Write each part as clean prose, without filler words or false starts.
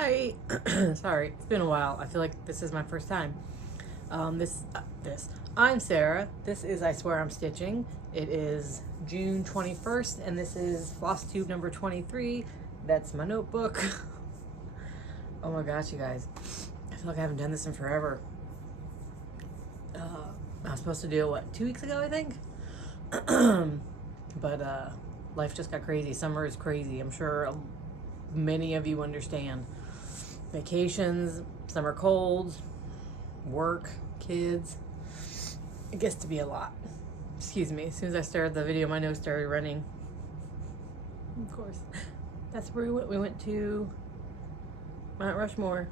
Hi. Sorry, it's been a while. I feel like this is my first time. I'm Sarah. This is I Swear I'm Stitching. It is June 21st, and this is Flosstube number 23. That's my notebook. Oh my gosh, you guys. I feel like I haven't done this in forever. I was supposed to do it, what, 2 weeks ago, I think? But life just got crazy. Summer is crazy. I'm sure many of you understand. Vacations, summer colds, work, kids. It gets to be a lot. Excuse me. As soon as I started the video, my nose started running. Of course. That's where we went. We went to Mount Rushmore.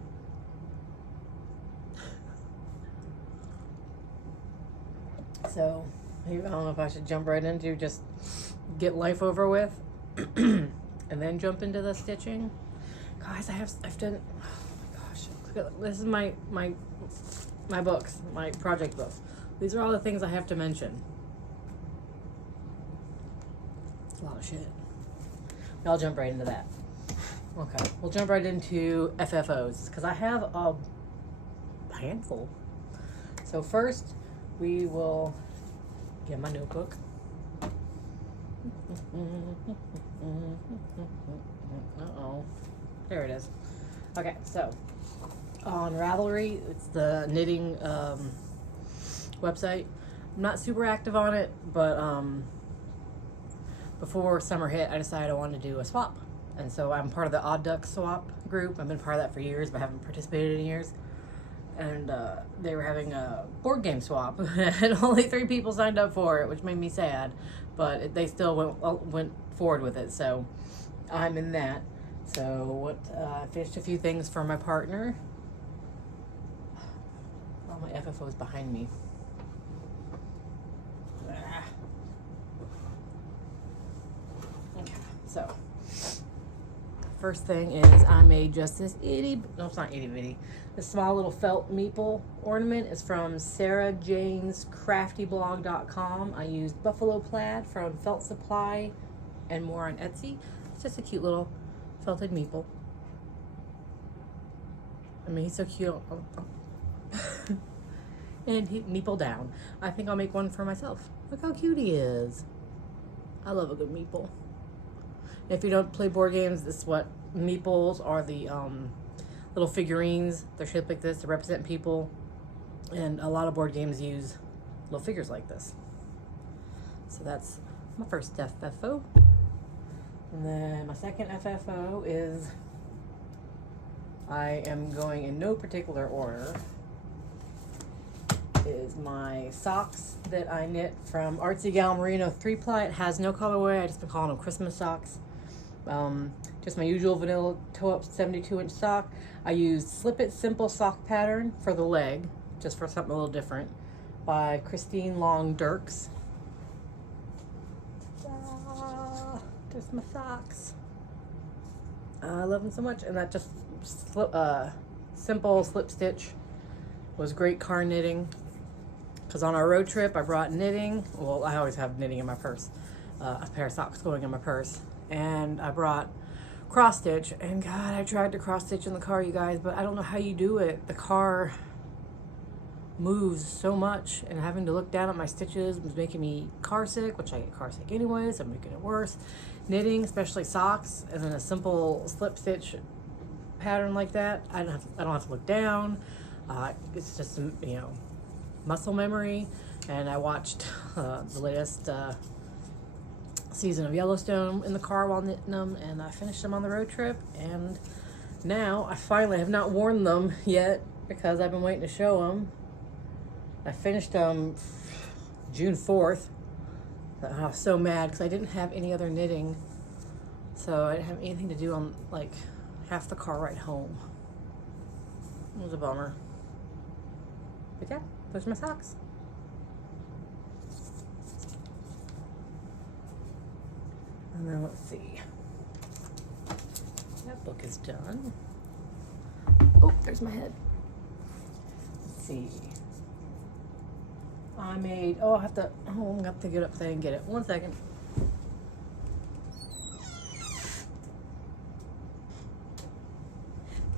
So, I don't know if I should jump right into just get life over with and then jump into the stitching. Guys, I've done, oh my gosh, this is my books, my project books. These are all the things I have to mention. It's a lot of shit. I'll jump right into that. Okay, we'll jump right into FFOs because I have a handful. So first, we will get my notebook. Uh-oh. There it is. Okay, so on Ravelry, it's the knitting website. I'm not super active on it, but before summer hit, I decided I wanted to do a swap. And so I'm part of the Odd Duck swap group. I've been part of that for years, but haven't participated in years. And they were having a board game swap, and only 3 people signed up for it, which made me sad. But they still went forward with it, so I'm in that. So I finished a few things for my partner. All my FFOs behind me. Okay, so first thing is I made just this no, it's not itty bitty. This small little felt meeple ornament is from sarahjanescraftyblog.com. I used buffalo plaid from Felt Supply and more on Etsy. It's just a cute little felted meeple. I mean, he's so cute. And he meeple down. I think I'll make one for myself. Look how cute he is. I love a good meeple. If you don't play board games, this is what meeples are. The little figurines. They're shaped like this to represent people, and a lot of board games use little figures like this. So that's my first FFO. And then my second FFO is, I am going in no particular order, is my socks that I knit from Artsy Gal Merino 3-ply. It has no colorway. I just been calling them Christmas socks. Just my usual vanilla toe-up 72-inch sock. I used Slip It Simple sock pattern for the leg, just for something a little different, by Christine Long Dirks. There's my socks. I love them so much, and that just simple slip stitch was great car knitting. Because on our road trip, I brought knitting. Well, I always have knitting in my purse. A pair of socks going in my purse. And I brought cross stitch. And God, I tried to cross stitch in the car, you guys, but I don't know how you do it. The car moves so much, and having to look down at my stitches was making me car sick, which I get car sick anyway, so I'm making it worse. Knitting, especially socks, and then a simple slip stitch pattern like that, I don't have to look down. It's just, you know, muscle memory. And I watched the latest season of Yellowstone in the car while knitting them, and I finished them on the road trip, and now I finally have not worn them yet because I've been waiting to show them. I finished them June 4th. I was so mad because I didn't have any other knitting, so I didn't have anything to do on like half the car ride home. It was a bummer. But yeah, those are my socks. And then let's see. That book is done. Oh, there's my head. Let's see. I made, I'm gonna have to get up there and get it. 1 second.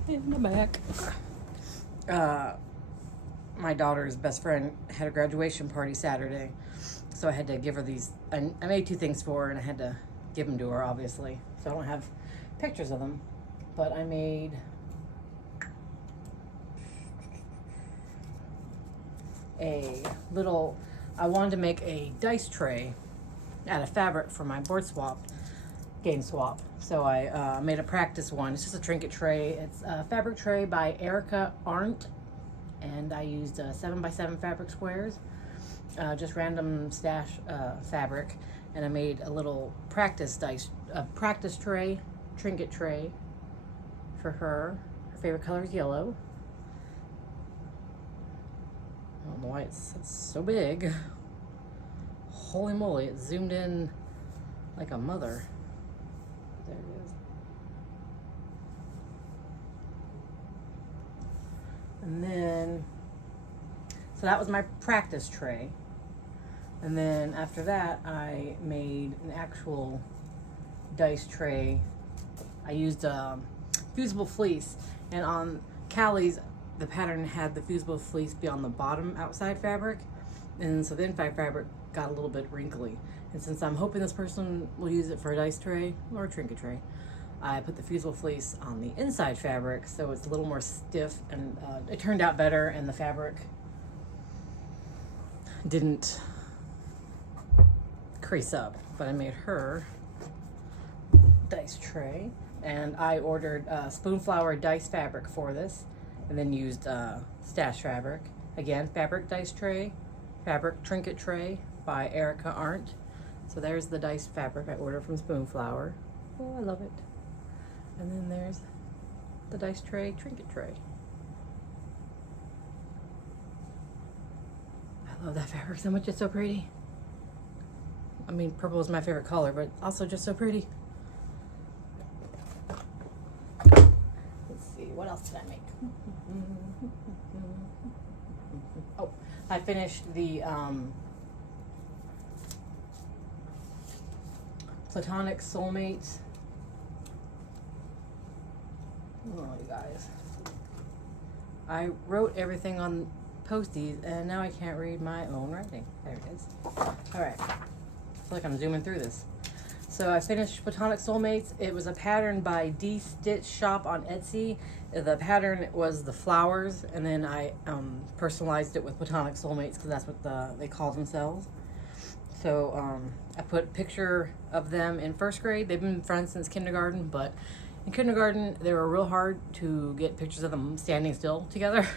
in the back. My daughter's best friend had a graduation party Saturday, so I had to give her these. I made 2 things for her, and I had to give them to her, obviously. So I don't have pictures of them, but I made a little. I wanted to make a dice tray out of fabric for my board swap, game swap. So I made a practice one. It's just a trinket tray. It's a fabric tray by Erica Arndt, and I used 7x7 fabric squares, just random stash fabric, and I made a little practice tray, trinket tray for her. Her favorite color is yellow. I don't know why it's so big. Holy moly, it zoomed in like a mother. There it is. And then, so that was my practice tray. And then after that, I made an actual dice tray. I used fusible fleece, and on Kaylee's, the pattern had the fusible fleece be on the bottom outside fabric, and so the inside fabric got a little bit wrinkly. And since I'm hoping this person will use it for a dice tray or a trinket tray, I put the fusible fleece on the inside fabric so it's a little more stiff, and it turned out better, and the fabric didn't crease up. But I made her dice tray, and I ordered spoonflower dice fabric for this, and then used stash fabric. Again, fabric dice tray, fabric trinket tray by Erica Arndt. So there's the dice fabric I ordered from Spoonflower. Oh, I love it. And then there's the dice tray, trinket tray. I love that fabric so much, it's so pretty. I mean, purple is my favorite color, but also just so pretty. Let's see, what else did I make? Oh, I finished the Platonic Soulmates. Oh, you guys. I wrote everything on Post-its, and now I can't read my own writing. There it is. All right. I feel like I'm zooming through this. So I finished Platonic Soulmates. It was a pattern by D-Stitch Shop on Etsy. The pattern was the flowers, and then I personalized it with Platonic Soulmates because that's what they call themselves. So I put a picture of them in first grade. They've been friends since kindergarten, but in kindergarten they were real hard to get pictures of them standing still together.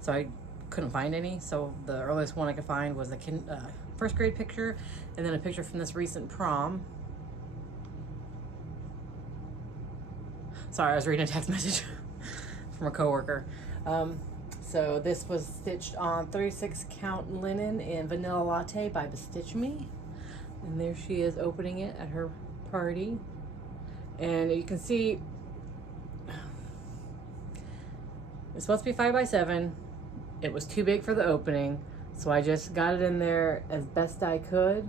So I couldn't find any. So the earliest one I could find was a first grade picture, and then a picture from this recent prom. Sorry, I was reading a text message from a coworker. So this was stitched on 36 count linen in Vanilla Latte by SeStitchMe. And there she is opening it at her party. And you can see it's supposed to be 5x7. It was too big for the opening, so I just got it in there as best I could.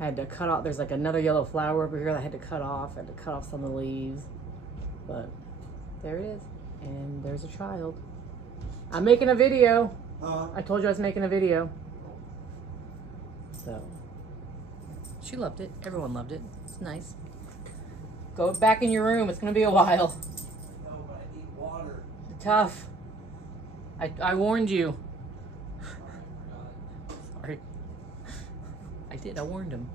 I had to cut off, there's like another yellow flower over here that I had to cut off. I had to cut off some of the leaves. But there it is. And there's a child. I'm making a video. I told you I was making a video. So she loved it. Everyone loved it. It's nice. Go back in your room. It's going to be a while. No, but I need water. Tough. I warned you. Sorry. I did. I warned him.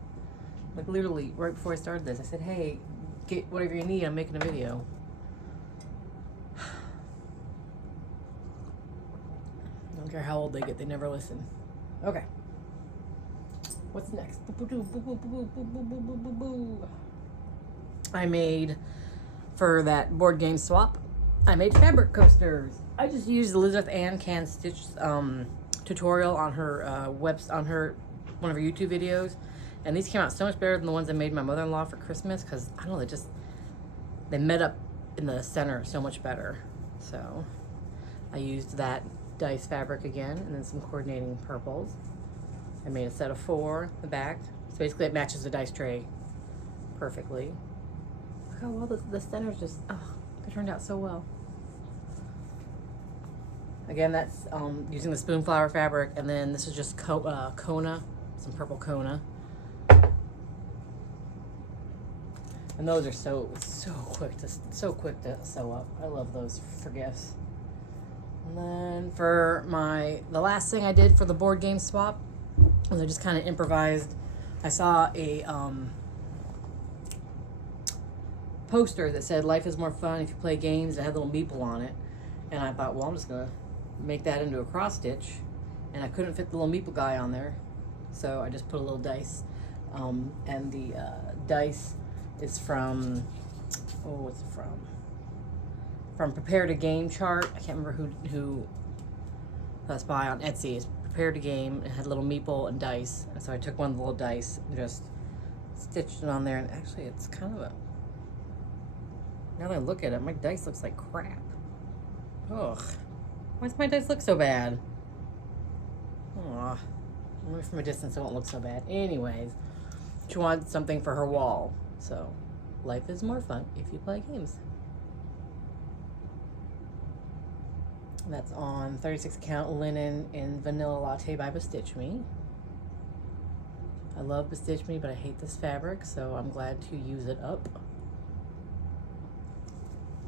Like literally right before I started this, I said, hey, get whatever you need. I'm making a video. I don't care how old they get. They never listen. Okay. What's next? I made, for that board game swap, I made fabric coasters. I just used Elizabethanncanstitch tutorial on her one of her YouTube videos, and these came out so much better than the ones I made my mother-in-law for Christmas, because I don't know, they met up in the center so much better. So I used that dice fabric again, and then some coordinating purples. I made a set of 4 in the back, so basically it matches the dice tray perfectly. Look how well the center's just, oh, it turned out so well. Again, that's using the spoonflower fabric, and then this is just Kona, some purple Kona. And those are so quick to sew up. I love those for gifts. And then for the last thing I did for the board game swap was I just kind of improvised. I saw a poster that said life is more fun if you play games. It had a little meeple on it, and I thought, well, I'm just gonna make that into a cross stitch, and I couldn't fit the little meeple guy on there, so I just put a little dice, and the dice is from, what's it from Prepare to Game Chart. I can't remember who that's by, on Etsy. It's Prepare to Game. It had a little meeple and dice, and so I took one of the little dice and just stitched it on there, and actually it's kind of now that I look at it, my dice looks like crap. Ugh. Why does my dice look so bad? Aw. Maybe from a distance it won't look so bad. Anyways, she wanted something for her wall. So, life is more fun if you play games. That's on 36 count linen in Vanilla Latte by SeStitchMe. I love SeStitchMe, but I hate this fabric, so I'm glad to use it up.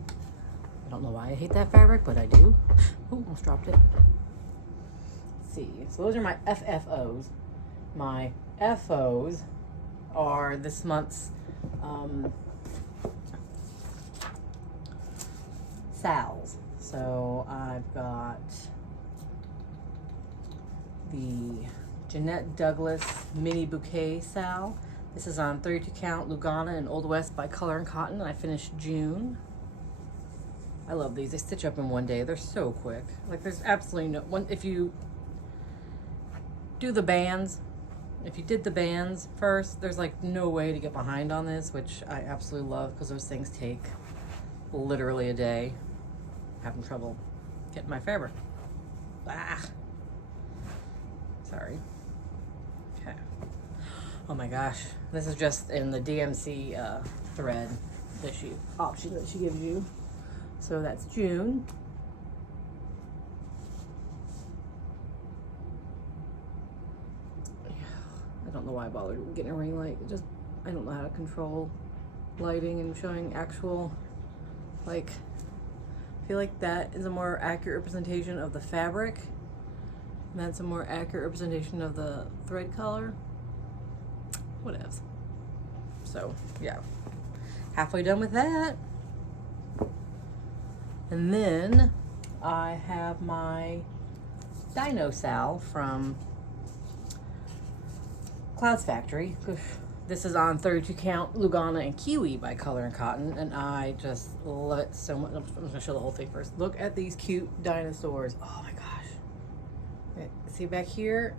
I don't know why I hate that fabric, but I do. Oh, almost dropped it. Let's see. So those are my FFOs. My FOs are this month's SALs. So I've got the Jeanette Douglas Mini Bouquet Sal. This is on 32 count Lugana and Old West by Color and Cotton. I finished June. I love these. They stitch up in one day. They're so quick. Like, there's absolutely no one. If you do the bands, if you did the bands first, there's like no way to get behind on this, which I absolutely love because those things take literally a day. Having trouble getting my fabric. Ah. Sorry. Okay. Oh my gosh. This is just in the DMC thread that option that she gives you. So that's June. I don't know why I bothered getting a ring light. I don't know how to control lighting and showing actual, like, I feel like that is a more accurate representation of the fabric. And that's a more accurate representation of the thread color. Whatevs. So, yeah. Halfway done with that. And then I have my Dino Sal from Clouds Factory. This is on 32 count Lugana and Kiwi by Color and Cotton, and I just love it so much. I'm just gonna show the whole thing first. Look at these cute dinosaurs. Oh my gosh. Okay, see back here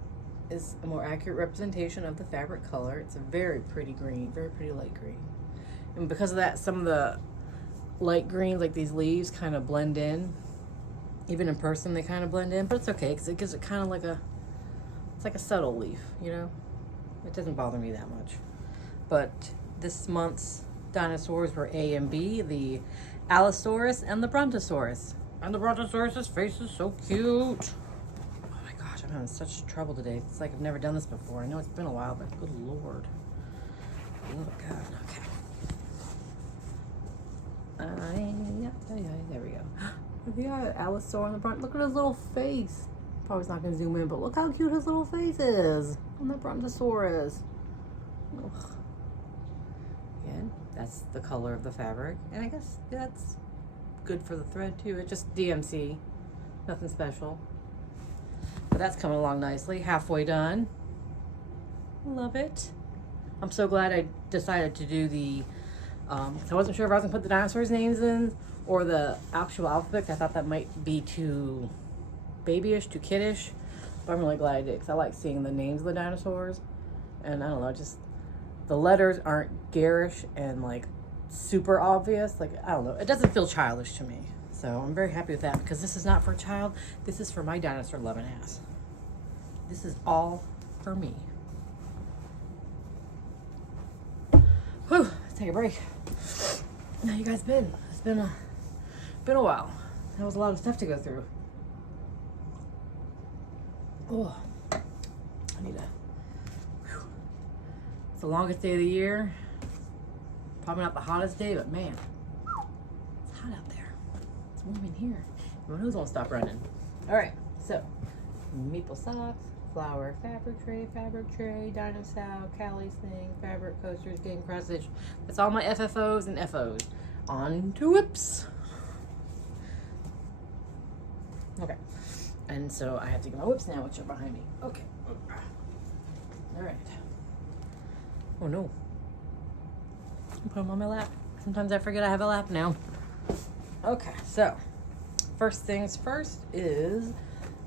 is a more accurate representation of the fabric color. It's a very pretty green, very pretty light green. And because of that, some of the light greens, like these leaves, kind of blend in. Even in person, they kind of blend in, but it's okay because it gives it kind of like it's like a subtle leaf, you know? It doesn't bother me that much. But this month's dinosaurs were A and B, the Allosaurus and the Brontosaurus. And the Brontosaurus' face is so cute. Oh my gosh, I'm having such trouble today. It's like I've never done this before. I know it's been a while, but good Lord. Oh God, okay. There we go. The Allosaur on the front. Look at his little face. Probably not going to zoom in, but look how cute his little face is on the Brontosaurus. Ugh. Again, that's the color of the fabric, and I guess that's good for the thread too. It's just DMC, nothing special. But that's coming along nicely. Halfway done. Love it. I'm so glad I decided to do the. I wasn't sure if I was gonna put the dinosaurs' names in or the actual alphabet. I thought that might be too babyish, too kiddish. But I'm really glad I did because I like seeing the names of the dinosaurs. And I don't know, just the letters aren't garish and like super obvious. Like, I don't know, it doesn't feel childish to me. So I'm very happy with that because this is not for a child. This is for my dinosaur loving ass. This is all for me. Whew, let's take a break. How you guys been? It's been a while. That was a lot of stuff to go through. Oh, I need a. It's the longest day of the year. Probably not the hottest day, but man, it's hot out there. It's warm in here. My nose won't stop running. All right, so maple socks, flower, fabric tray, dinosaur, Kaylee's thing, fabric coasters, game cross stitch. That's all my FFOs and FOs. On to whips. Okay, and so I have to get my whips now, which are behind me. Okay. All right. Oh no. I put them on my lap. Sometimes I forget I have a lap now. Okay, so first things first is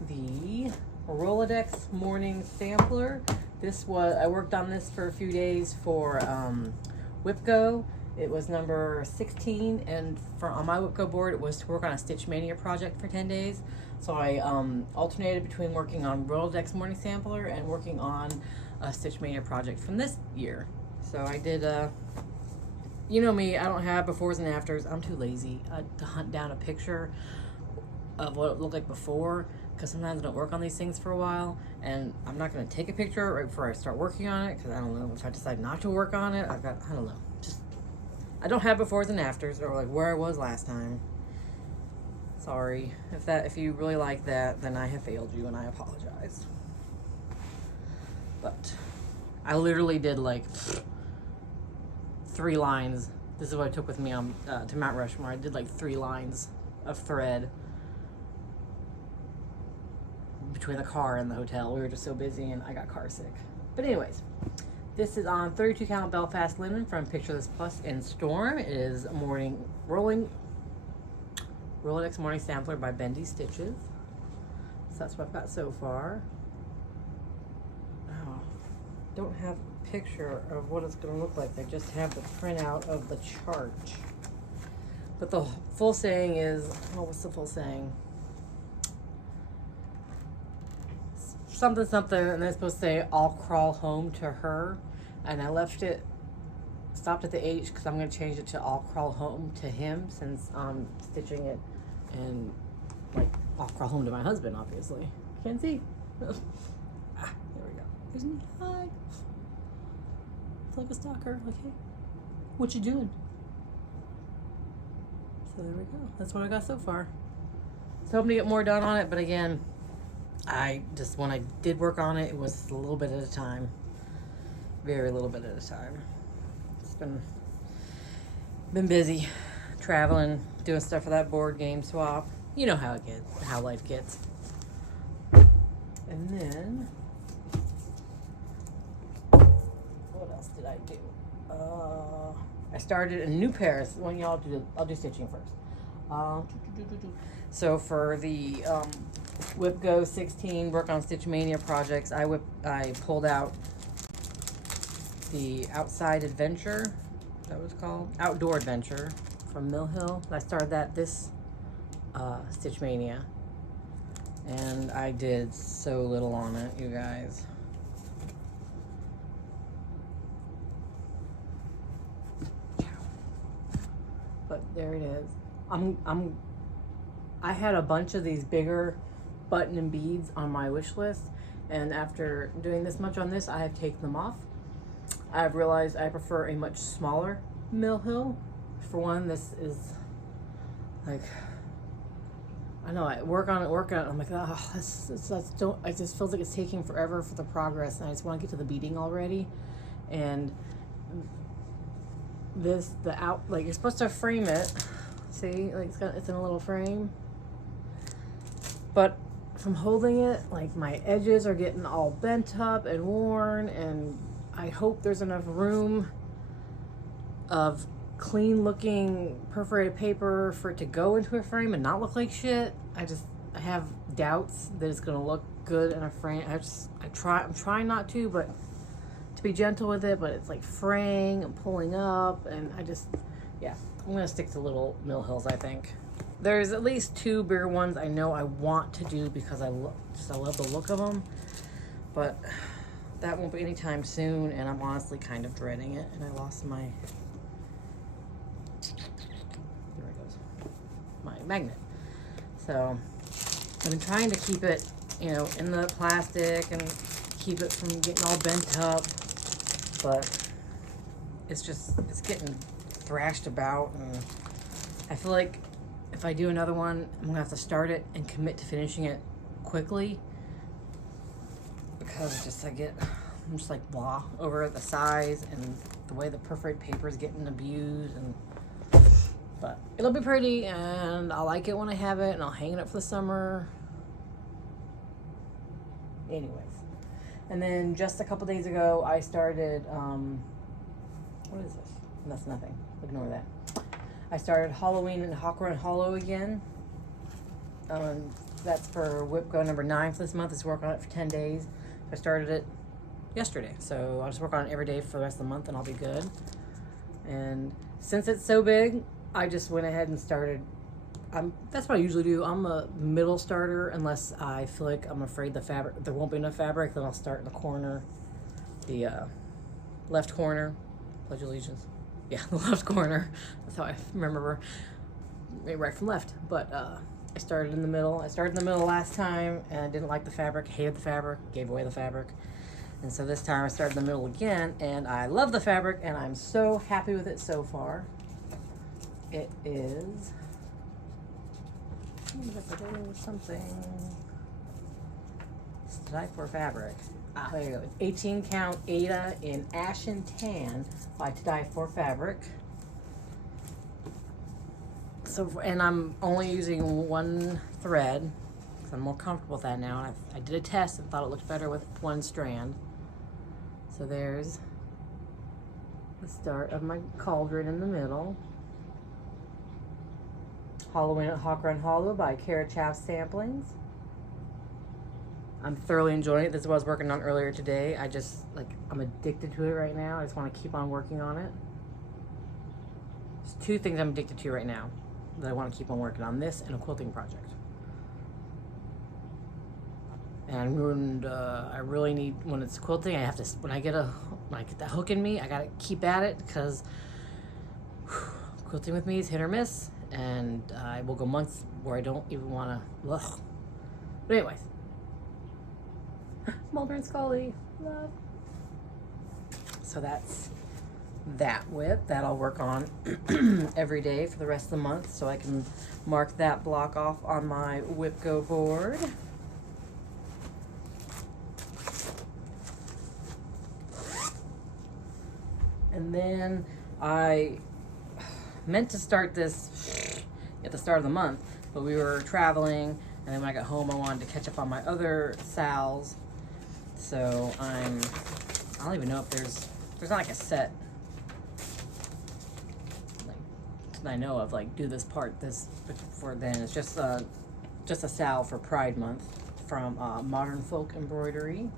the Rolodex morning sampler. I worked on this for a few days for Wipgo. It was number 16, and on my Wipgo board it was to work on a Stitch Mania project for 10 days. So I alternated between working on Rolodex morning sampler and working on a Stitch Mania project from this year. So I did you know me, I don't have befores and afters. I'm too lazy to hunt down a picture of what it looked like before, because sometimes I don't work on these things for a while, and I'm not going to take a picture right before I start working on it, because I don't know if I decide not to work on it. I don't know. I don't have befores and afters, or like where I was last time. Sorry. If you really like that, then I have failed you, and I apologize. But I literally did like 3 lines. This is what I took with me on to Mount Rushmore. I did like 3 lines of thread between the car and the hotel. We were just so busy and I got car sick. But anyways, this is on 32 count Belfast linen from Picture This Plus in Storm. It is Rolodex Morning Sampler by Brandy Stitches. So that's what I've got so far. Oh, don't have a picture of what it's going to look like. I just have the printout of the chart. But the full saying is, what's the full saying? Something, and they're supposed to say, I'll crawl home to her. And I stopped at the H, because I'm going to change it to I'll crawl home to him, since I'm stitching it, and like, I'll crawl home to my husband, obviously. Can't see. There we go. There's me. Hi. It's like a stalker. Like, hey, what you doing? So there we go. That's what I got so far. So hoping to get more done on it, but again, when I did work on it, it was a little bit at a time. Very little bit at a time. It's been busy, traveling, doing stuff for that board game swap. You know how life gets. And then, what else did I do? I started a new pair. When I'll do stitching first. So for the Wipgo 16 work on Stitch Mania projects, I pulled out the Outside Adventure, that was called Outdoor Adventure from Mill Hill. I started this Stitch Mania, and I did so little on it, you guys. But there it is. I had a bunch of these bigger button and beads on my wish list, and after doing this much on this, I have taken them off. I've realized I prefer a much smaller Mill Hill. For one, this is like, I know, I work on it, I'm like, oh, I just feels like it's taking forever for the progress, and I just want to get to the beading already. And like, you're supposed to frame it. See, like it's in a little frame. But from holding it, like, my edges are getting all bent up and worn, and I hope there's enough room of clean looking perforated paper for it to go into a frame and not look like shit. I have doubts that it's gonna look good in a frame. I'm trying not to, but to be gentle with it, but it's like fraying and pulling up, and I'm gonna stick to little Mill Hills, I think. There's at least 2 bigger ones I know I want to do because I love the look of them, but that won't be anytime soon, and I'm honestly kind of dreading it. And I lost my, there it goes, my magnet. So I've been trying to keep it you know, in the plastic and keep it from getting all bent up. But it's getting thrashed about, and I feel like if I do another one, I'm gonna have to start it and commit to finishing it quickly, because I'm just like blah over the size and the way the perforated paper is getting abused. But it'll be pretty, and I'll like it when I have it, and I'll hang it up for the summer. Anyways, and then just a couple days ago, I started, what is this? That's nothing. Ignore that. I started Halloween and Hawk Run Hollow again. That's for Wipgo number 9 for this month. It's work on it for 10 days. I started it yesterday, so I'll just work on it every day for the rest of the month, and I'll be good. And since it's so big, I just went ahead and started. That's what I usually do. I'm a middle starter unless I feel like I'm afraid there won't be enough fabric. Then I'll start in the corner, the left corner. Pledge allegiance. Yeah, the left corner. That's how I remember right from left. But I started in the middle. I started in the middle last time, and I didn't like the fabric, hated the fabric, gave away the fabric. And so this time I started in the middle again, and I love the fabric, and I'm so happy with it so far. It is something. It's to die for fabric. There you go. It's 18 count Ada in Ashen Tan by To Die For Fabric. So, and I'm only using one thread because I'm more comfortable with that now. I did a test and thought it looked better with one strand. So there's the start of my cauldron in the middle. Halloween at Hawk Run Hollow by Kara Chaff Samplings. I'm thoroughly enjoying it. This is what I was working on earlier today. I'm addicted to it right now. I just want to keep on working on it. There's 2 things I'm addicted to right now that I want to keep on working on: this and a quilting project. And I really need, when it's quilting, I have to, when I get that hook in me, I gotta keep at it, because quilting with me is hit or miss, and I will go months where I don't even want to. Ugh. But anyways, Mulder and Scully, love. So that's that whip that I'll work on every day for the rest of the month, so I can mark that block off on my Wipgo board. And then I meant to start this at the start of the month, but we were traveling, and then when I got home, I wanted to catch up on my other sals. So I don't even know if there's not like a set, like, that I know of, like, do this part, this before then. It's just a sal for Pride Month from Modern Folk Embroidery.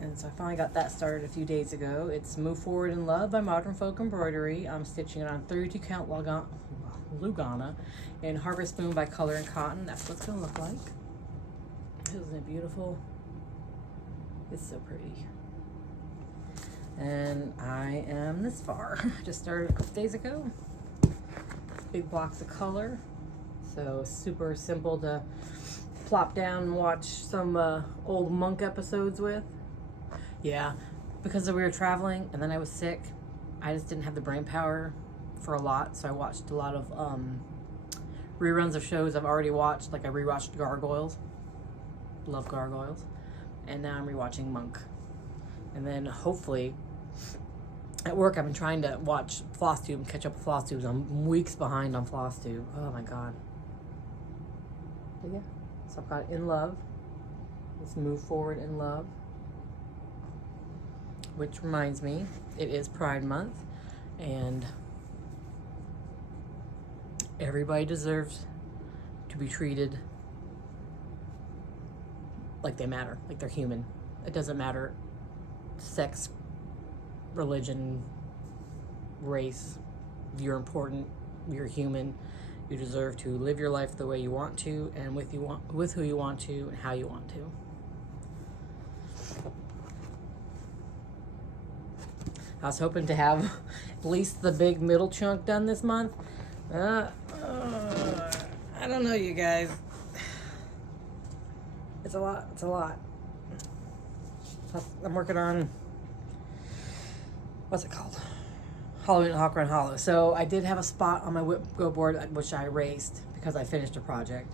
And so I finally got that started a few days ago. It's Move Forward in Love by Modern Folk Embroidery. I'm stitching it on 32 count Lugana and Harvest Moon by Color and Cotton. That's what it's gonna look like. Isn't it beautiful? It's so pretty. And I am this far. Just started a couple days ago. Big blocks of color. So super simple to plop down and watch some old Monk episodes with. Yeah, because we were traveling and then I was sick, I just didn't have the brain power for a lot, so I watched a lot of reruns of shows I've already watched. Like I rewatched Gargoyles, love Gargoyles, and now I'm rewatching Monk. And then hopefully at work I've been trying to watch Flosstube and catch up with Flosstube. I'm weeks behind on Flosstube. Oh my god. But yeah, so I've got In Love. Let's Move Forward in Love. Which reminds me, it is Pride Month, and everybody deserves to be treated like they matter, like they're human. It doesn't matter sex, religion, race. You're important, you're human. You deserve to live your life the way you want to, and with who you want to, and how you want to. I was hoping to have at least the big middle chunk done this month. I don't know, you guys. It's a lot. It's a lot. Plus, I'm working on, what's it called? Halloween Hawk Run Hollow. So I did have a spot on my Wipgo board which I erased because I finished a project.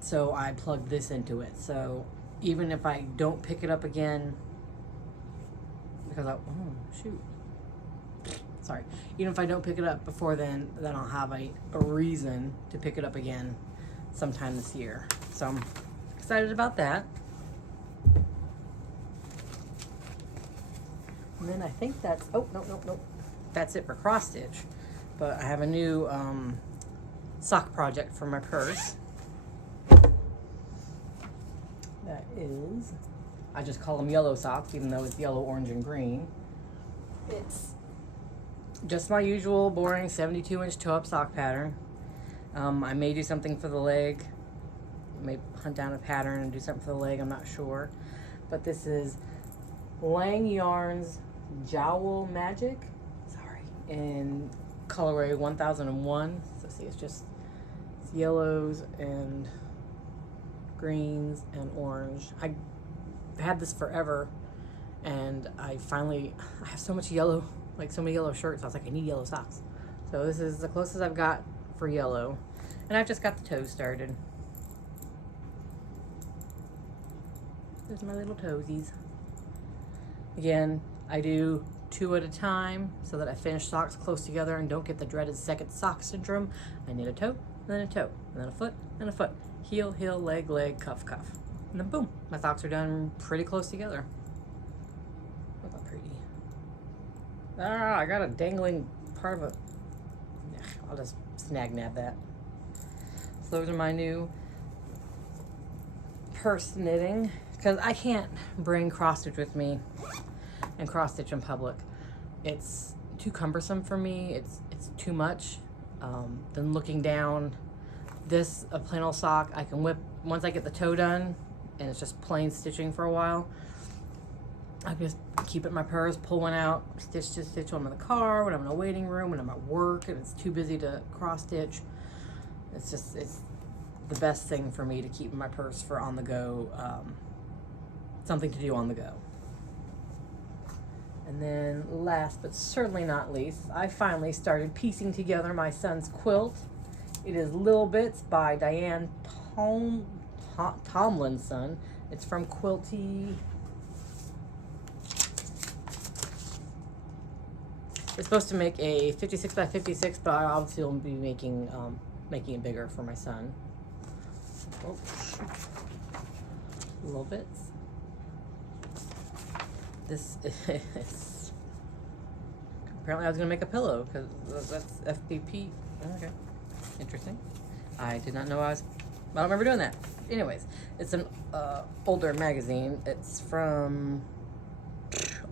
So I plugged this into it. So even if I don't pick it up again, because oh shoot. Sorry. Even if I don't pick it up before then I'll have a reason to pick it up again sometime this year. So I'm excited about that. And then I think that's, oh, no. That's it for cross stitch. But I have a new sock project for my purse. That is, I just call them yellow socks, even though it's yellow, orange, and green. It's just my usual boring 72-inch toe-up sock pattern. I may do something for the leg. I may hunt down a pattern and do something for the leg, I'm not sure. But this is Lang Yarns Jowl Magic, in colorway 1001. So see, it's yellows and greens and orange. I had this forever, and I have so much yellow, like so many yellow shirts. I was like, I need yellow socks. So this is the closest I've got for yellow, and I've just got the toes started. There's my little toesies. Again, I do 2 at a time so that I finish socks close together and don't get the dreaded second sock syndrome. I need a toe, and then a toe, and then a foot, and a foot. Heel, heel, leg, leg, cuff, cuff. And then boom, my socks are done pretty close together. Look how pretty. Ah, I got a dangling part of a, I'll just snag nab that. So those are my new purse knitting, because I can't bring cross stitch with me and cross stitch in public. It's too cumbersome for me. It's too much. Then looking down, this a plain old sock I can whip once I get the toe done, and it's just plain stitching for a while. I can just keep it in my purse, pull one out, stitch when I'm in the car, when I'm in a waiting room, when I'm at work and it's too busy to cross stitch. It's the best thing for me to keep in my purse for on the go, something to do on the go. And then last but certainly not least, I finally started piecing together my son's quilt. It is Little Bits by Diane Tomlinson. It's from Quilty. It's supposed to make a 56 by 56, but I obviously will be making it bigger for my son. Oh, shoot. Little Bits. This is, apparently I was gonna make a pillow because that's FBP. Okay, interesting. I did not know I don't remember doing that. Anyways, it's an older magazine. It's from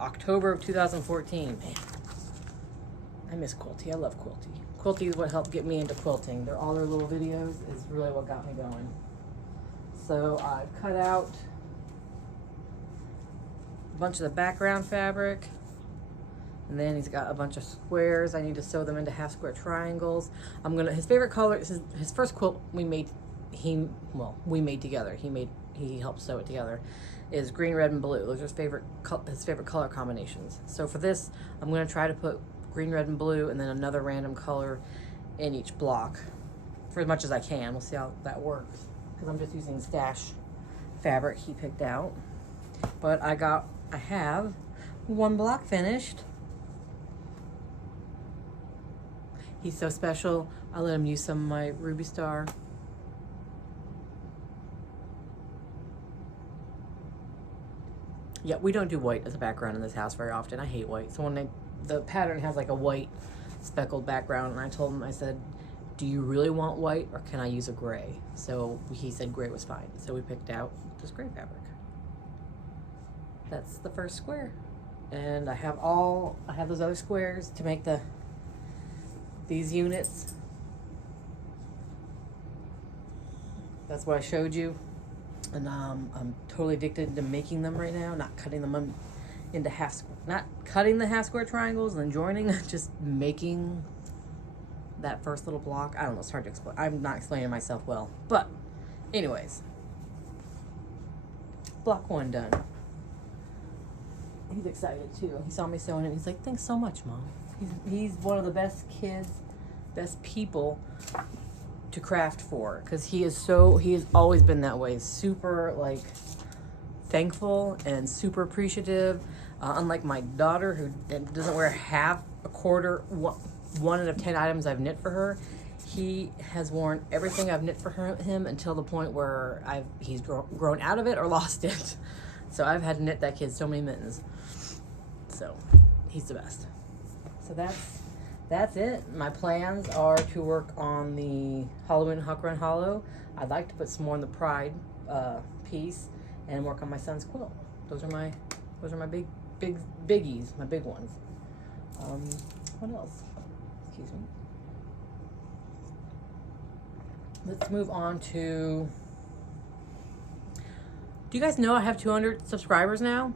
October of 2014. Man, I miss Quilty. I love Quilty. Quilty is what helped get me into quilting. All their little videos is really what got me going. So I've cut out bunch of the background fabric, and then he's got a bunch of squares. I need to sew them into half square triangles. His favorite color, his first quilt we made together. He helped sew it together, is green, red, and blue. Those are his favorite color combinations. So for this, I'm gonna try to put green, red, and blue, and then another random color in each block for as much as I can. We'll see how that works, because I'm just using stash fabric he picked out. But I have one block finished. He's so special. I let him use some of my Ruby Star. Yeah, we don't do white as a background in this house very often. I hate white. So when the pattern has like a white speckled background, and I told him, I said, do you really want white or can I use a gray? So he said gray was fine. So we picked out this gray fabric. That's the first square. And I have those other squares to make these units. That's what I showed you. And I'm totally addicted to making them right now, not cutting them into not cutting the half square triangles and then joining, just making that first little block. I don't know, it's hard to explain. I'm not explaining myself well. But anyways, block 1 done. He's excited too. He saw me sewing it. He's like, thanks so much, Mom. He's one of the best kids, best people to craft for, because he has always been that way. Super like thankful and super appreciative. Unlike my daughter, who doesn't wear half a quarter, 1 out of 10 items I've knit for her. He has worn everything I've knit for him until the point where he's grown out of it or lost it. So I've had to knit that kid so many mittens. So he's the best. So that's it. My plans are to work on the Halloween Huck Run Hollow. I'd like to put some more in the Pride piece and work on my son's quilt. Those are my biggies, my big ones. What else? Excuse me. Let's move on to... Do you guys know I have 200 subscribers now?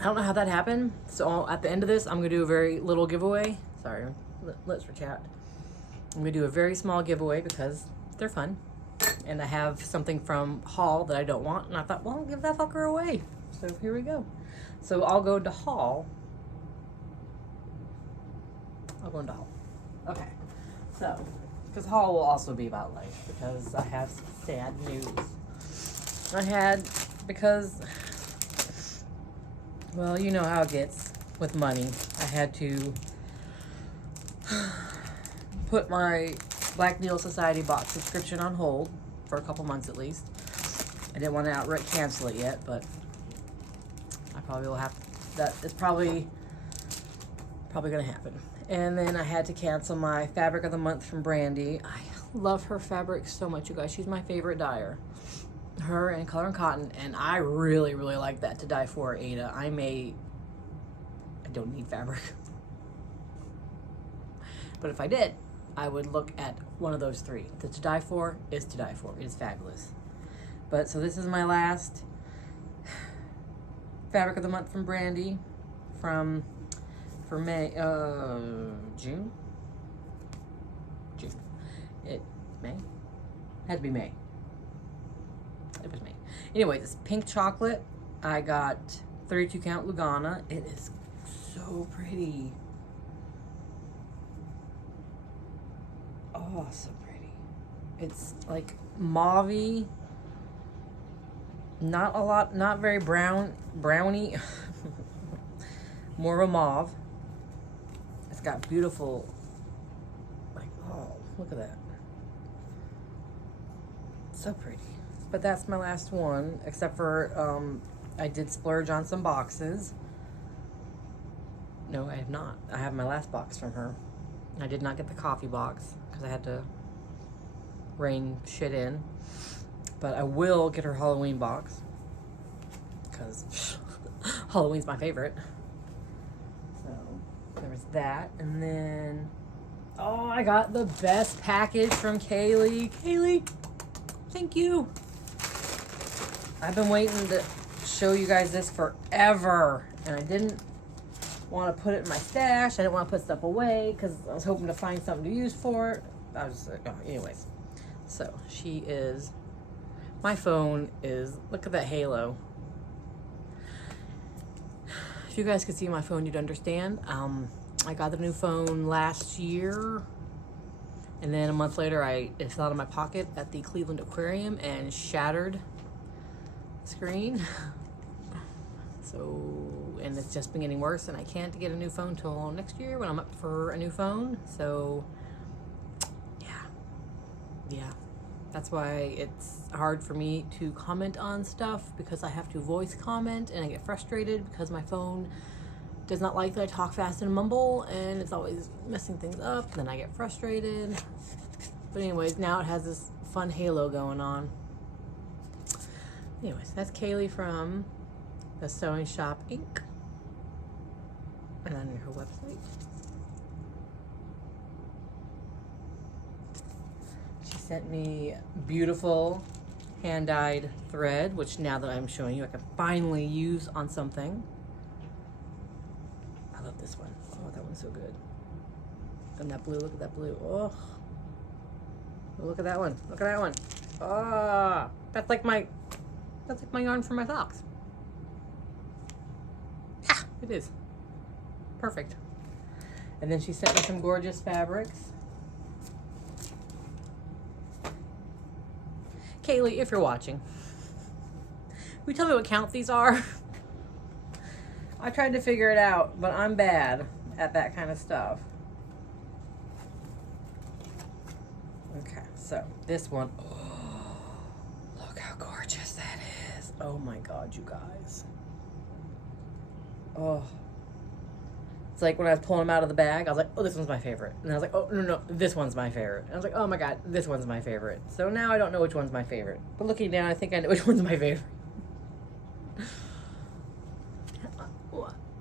I don't know how that happened. So at the end of this, I'm going to do a very little giveaway. Sorry, let's chat. I'm going to do a very small giveaway because they're fun. And I have something from haul that I don't want. And I thought, well, I'll give that fucker away. So here we go. So I'll go to haul. I'll go into haul. Okay. So, because haul will also be about life. Because I have sad news. Because, well, you know how it gets with money. I had to put my Black Needle Society box subscription on hold for a couple months at least. I didn't want to outright cancel it yet, but I probably will have to. That is probably going to happen. And then I had to cancel my Fabric of the Month from Brandy. I love her fabric so much, you guys. She's my favorite dyer. Her and Color and Cotton, and I really, really like that to dye for, Ada. I don't need fabric. But if I did, I would look at one of those 3. The to dye for is to dye for. It is fabulous. But so this is my last Fabric of the Month from Brandy for May, June? May? Had to be May. It was May. Anyway, this pink chocolate, I got 32 count Lugana. It is so pretty. Oh, so pretty. It's like mauve-y. Not very browny. More of a mauve. It's got beautiful, like, oh, look at that. So pretty. But that's my last one, except for I did splurge on some boxes. No, I have not. I have my last box from her. I did not get the coffee box because I had to rein shit in. But I will get her Halloween box because Halloween's my favorite. So there was that. And then, oh, I got the best package from Kaylee. Kaylee, thank you. I've been waiting to show you guys this forever, and I didn't want to put it in my stash. I didn't want to put stuff away because I was hoping to find something to use for it. I was like, oh, anyways. So she is, my phone is, look at that halo. If you guys could see my phone, you'd understand. I got the new phone last year, and then a month later, it fell out of my pocket at the Cleveland Aquarium and shattered screen. So, and it's just been getting worse, and I can't get a new phone till next year when I'm up for a new phone. So yeah, that's why it's hard for me to comment on stuff, because I have to voice comment and I get frustrated because my phone does not like that I talk fast and mumble, and it's always messing things up. Then I get frustrated. But anyways, now it has this fun halo going on. Anyways, that's Kaylee from the Sewing Shop Inc. And on her website. She sent me beautiful hand-dyed thread, which now that I'm showing you, I can finally use on something. I love this one. Oh, that one's so good. And that blue, look at that blue. Oh, look at that one. Look at that one. Oh, that's That's like my yarn for my socks. Ah, it is. Perfect. And then she sent me some gorgeous fabrics. Kaylee, if you're watching, will you tell me what count these are? I tried to figure it out, but I'm bad at that kind of stuff. Okay, so this one, oh, look how gorgeous that is. Oh my God, you guys. Oh. It's like when I was pulling them out of the bag, I was like, oh, this one's my favorite. And I was like, oh, no, this one's my favorite. And I was like, oh my God, this one's my favorite. So now I don't know which one's my favorite. But looking down, I think I know which one's my favorite.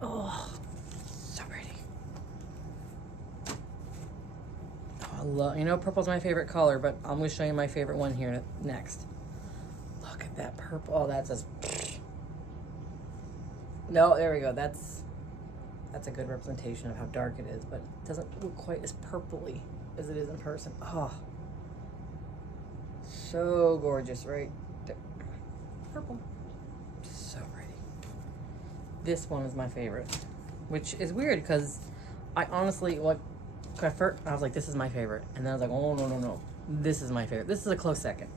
Oh, so pretty. Oh, I love, you know, purple's my favorite color, but I'm going to show you my favorite one here next. Look at that purple. Oh, that's just... No, there we go. That's a good representation of how dark it is, but it doesn't look quite as purpley as it is in person. Oh, so gorgeous, right there. Purple. So pretty. This one is my favorite, which is weird because I honestly, like, at first I was like, this is my favorite. And then I was like, oh, no. This is my favorite. This is a close second.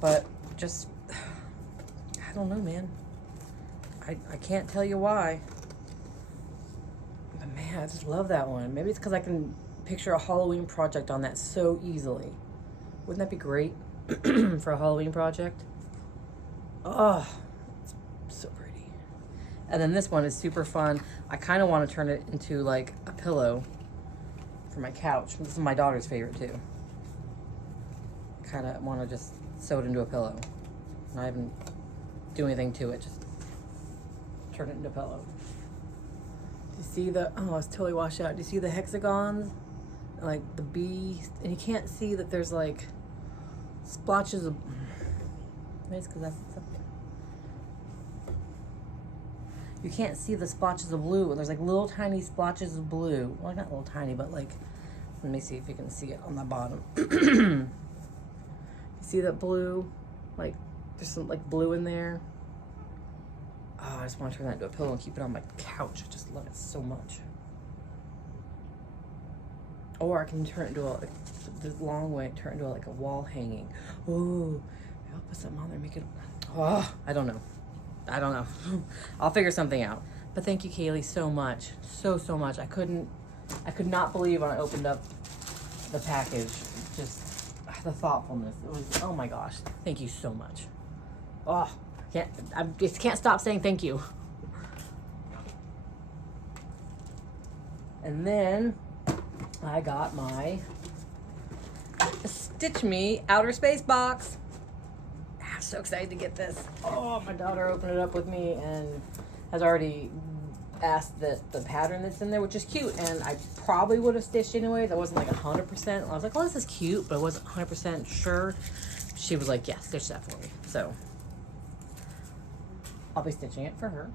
But just, I don't know, man. I can't tell you why. But man, I just love that one. Maybe it's because I can picture a Halloween project on that so easily. Wouldn't that be great for a Halloween project? Oh, it's so pretty. And then this one is super fun. I kind of want to turn it into like a pillow for my couch. This is my daughter's favorite too. Kind of want to just sew it into a pillow. Not even do anything to it, just turn it into a pillow. Do you see the, oh, it's totally washed out. Do you see the hexagons? Like the bee, and you can't see that there's like splotches of, maybe it's because that's something. You can't see the splotches of blue, and there's like little tiny splotches of blue. Well, not little tiny, but like, let me see if you can see it on the bottom. You see that blue? Like, there's some like blue in there. Oh, I just want to turn that into a pillow and keep it on my couch. I just love it so much. Or I can turn it into this long way, turn it into like a wall hanging. Ooh, I'll put something on there, make it, oh, I don't know. I'll figure something out. But thank you, Kaylee, so much. So much. I could not believe when I opened up the package, just the thoughtfulness. It was, oh my gosh, thank you so much. Oh, I just can't stop saying thank you. And then I got my SeStitchMe outer space box. I'm so excited to get this. Oh, my daughter opened it up with me and has already asked the pattern that's in there, which is cute. And I probably would have stitched anyways. I wasn't like 100%. I was like, oh, this is cute, but I wasn't 100% sure. She was like, yes, stitch that for me. So I'll be stitching it for her.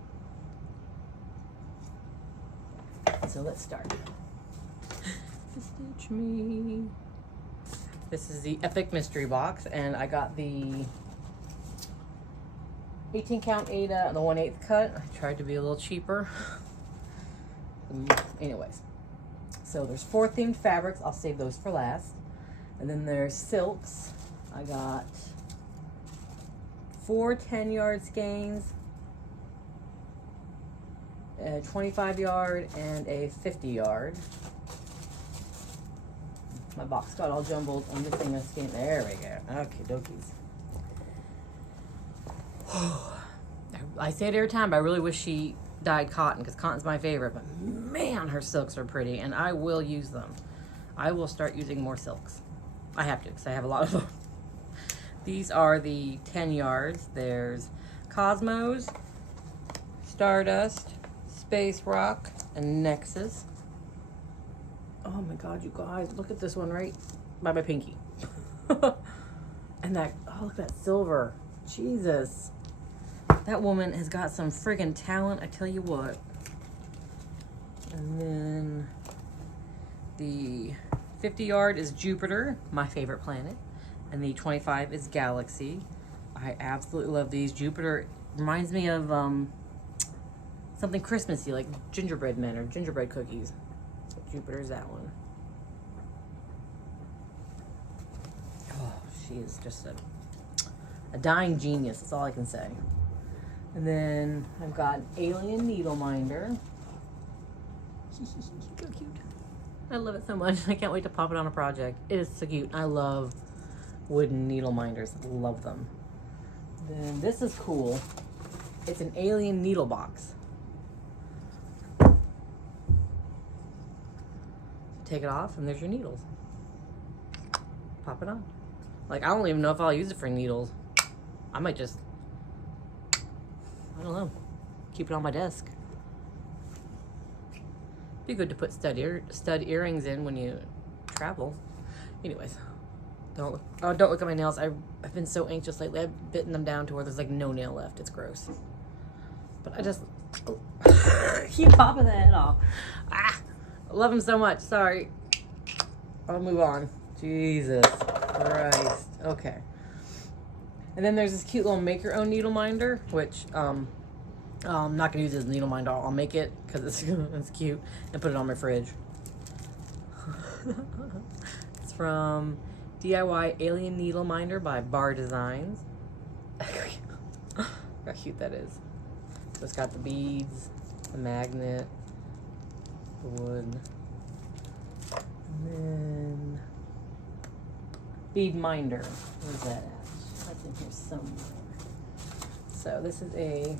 So let's start. SeStitchMe. This is the Epic Mystery Box, and I got the 18 count Ada and the 1/8 cut. I tried to be a little cheaper. Anyways, so there's 4 themed fabrics. I'll save those for last. And then there's silks. I got 4 10-yard skeins, a 25-yard, and a 50-yard. My box got all jumbled. I'm missing a skein. There we go. Okay, dokies. I say it every time, but I really wish she dyed cotton because cotton's my favorite. But man, her silks are pretty, and I will use them. I will start using more silks. I have to because I have a lot of them. These are the 10 yards. There's Cosmos, Stardust, Space Rock, and Nexus. Oh my God, you guys, look at this one right by my pinky. And that, oh, look at that silver. Jesus. That woman has got some friggin' talent, I tell you what. And then the 50 yard is Jupiter, my favorite planet. And the 25 is Galaxy. I absolutely love these. Jupiter reminds me of something Christmassy, like gingerbread men or gingerbread cookies. So Jupiter's that one. Oh, she is just a dying genius. That's all I can say. And then I've got an alien needle minder. So cute. I love it so much. I can't wait to pop it on a project. It is so cute. I love wooden needle minders. Love them. Then this is cool. It's an alien needle box. Take it off and there's your needles. Pop it on. Like, I don't even know if I'll use it for needles. I might just, I don't know, keep it on my desk. Be good to put stud earrings in when you travel. Anyways, don't look at my nails. I've been so anxious lately. I've bitten them down to where there's like no nail left. It's gross. But I just keep popping the head off. I love them so much. Sorry. I'll move on. Jesus Christ. Okay. And then there's this cute little make your own needle minder, which I'm not gonna use it as a needle minder. I'll make it because it's cute and put it on my fridge. It's from DIY Alien Needle Minder by Brandy Designs. How cute that is. So it's got the beads, the magnet, the wood, and then bead minder. Where's that at? That's in here somewhere. So this is a